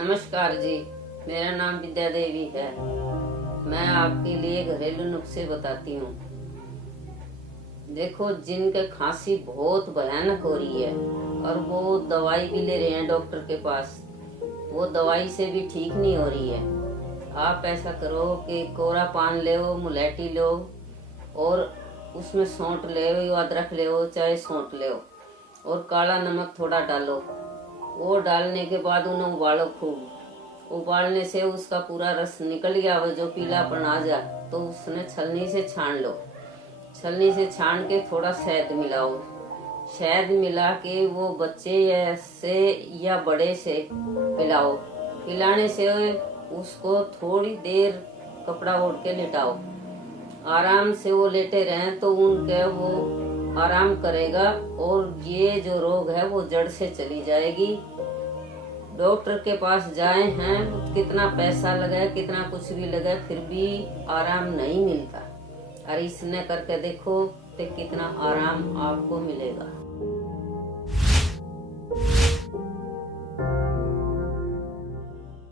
नमस्कार जी, मेरा नाम विद्या देवी है। मैं आपके लिए घरेलू नुस्खे बताती हूँ। देखो, जिनके खांसी बहुत भयानक हो रही है और वो दवाई भी ले रहे हैं डॉक्टर के पास, वो दवाई से भी ठीक नहीं हो रही है। आप ऐसा करो कि कोरा पान ले, मुलेठी लो और उसमें सौंठ ले, अदरक ले, चाहे सौंठ ले और काला नमक थोड़ा डालो। वो डालने के बाद उन्हें उबालो खूब। उबालने से उसका पूरा रस निकल गया, वो जो पीलापन आ जाए तो उसने छलनी से छान लो। छलनी से छान के थोड़ा शहद मिलाओ। शहद मिला के वो बच्चे से या बड़े से पिलाओ। पिलाने से उसको थोड़ी देर कपड़ा ओढ़ के लिटाओ। आराम से वो लेटे रहें तो उनके वो आराम करेगा और ये जो रोग है वो जड़ से चली जाएगी। डॉक्टर के पास जाए हैं, कितना पैसा लगे, कितना कुछ भी लगे, फिर भी आराम नहीं मिलता। और इसने करके देखो तो कितना आराम आपको मिलेगा।